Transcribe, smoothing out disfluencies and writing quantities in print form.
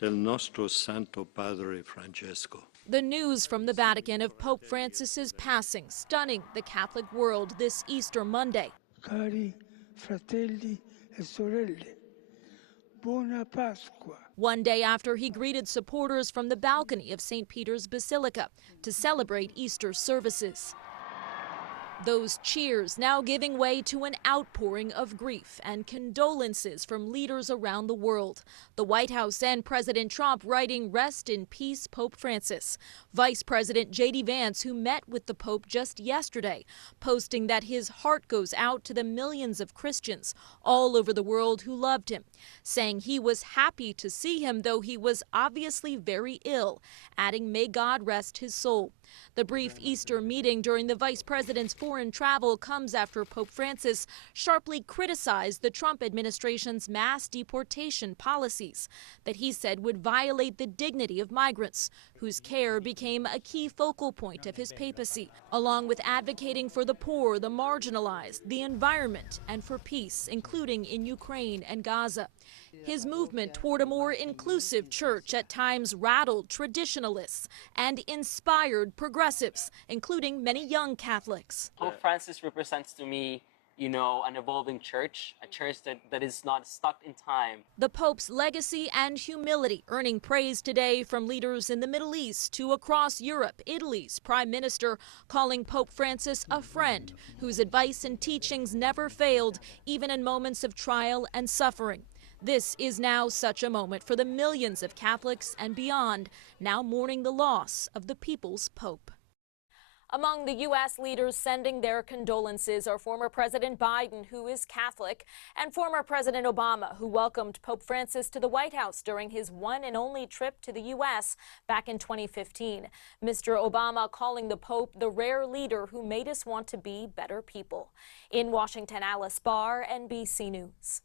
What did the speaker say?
del nostro Santo Padre Francesco. The news from the Vatican of Pope Francis's passing stunning the Catholic world this Easter Monday. Cari fratelli e sorelle, buona Pasqua. One day after he greeted supporters from the balcony of St. Peter's Basilica to celebrate Easter services. Those cheers now giving way to an outpouring of grief and condolences from leaders around the world. The White House and President Trump writing "Rest in peace, Pope Francis." Vice President J.D. Vance, who met with the Pope just yesterday, posting that his heart goes out to the millions of Christians all over the world who loved him, saying he was happy to see him, though he was obviously very ill, adding, "May God rest his soul." The brief Easter meeting during the vice president's foreign travel comes after Pope Francis sharply criticized the Trump administration's mass deportation policies that he said would violate the dignity of migrants, whose care became a key focal point of his papacy, along with advocating for the poor, the marginalized, the environment, and for peace, including in Ukraine and Gaza. His movement toward a more inclusive church at times rattled traditionalists and inspired progressives, including many young Catholics. Pope Francis represents to me, an evolving church, a church that is not stuck in time. The Pope's legacy and humility earning praise today from leaders in the Middle East to across Europe. Italy's Prime Minister calling Pope Francis a friend whose advice and teachings never failed, even in moments of trial and suffering. This is now such a moment for the millions of Catholics and beyond, now mourning the loss of the people's Pope. Among the U.S. leaders sending their condolences are former President Biden, who is Catholic, and former President Obama, who welcomed Pope Francis to the White House during his one and only trip to the U.S. back in 2015. Mr. Obama calling the Pope the rare leader who made us want to be better people. In Washington, Alice Barr, NBC News.